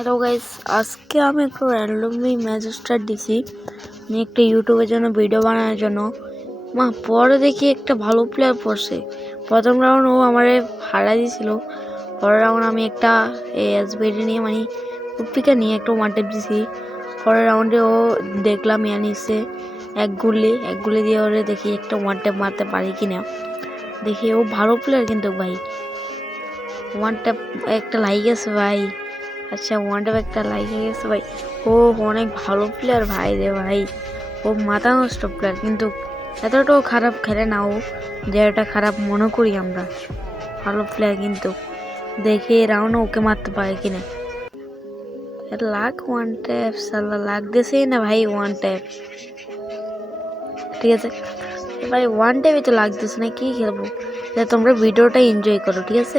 Hello guys আজকে আমি একটু র্যান্ডমলি স্টার্ট দিছি। আমি একটা ইউটিউবের জন্য ভিডিও বানানোর জন্য। মা, পরে দেখি একটা ভালো প্লেয়ার পড়ছে। প্রথম রাউন্ড ও আমারে হারা দিয়েছিল পরের রাউন্ড আমি একটা এস এসবিডি নিয়ে মানে উপিকা নিয়ে একটা টেপ দিছি। পরের রাউন্ডে ও দেখলাম ইয়া নিচ্ছে এক গুলি এক গুলি দিয়ে ওরে দেখি একটা ওয়ান টেপ মারতে পারি কি না দেখি ও ভালো প্লেয়ার কিন্তু ভাই। ওয়ান ট্যাপ একটা লাইক আছে ভাই। আচ্ছা ওয়ান ট্যাপ একটা লাইক গেছে ভাই। ও অনেক ভালো প্লেয়ার ভাই রে ভাই। ও মাথা নষ্ট প্লেয়ার কিন্তু এতটাও খারাপ খেলে না ও। যে এটা খারাপ মনে করি আমরা। ভালো প্লেয়ার কিন্তু। দেখে রাউন্ড ওকে মারতে পারে কিনা লাখ ওয়ান ট্যাপ সাল্লা লাখ দিছেই না ভাই ওয়ান ট্যাপ ঠিক আছে? ভাই ওয়ান ট্যাপে তো লাগতেছে না, কি খেলব? তোমরা ভিডিওটা এনজয় করো, ঠিক আছে?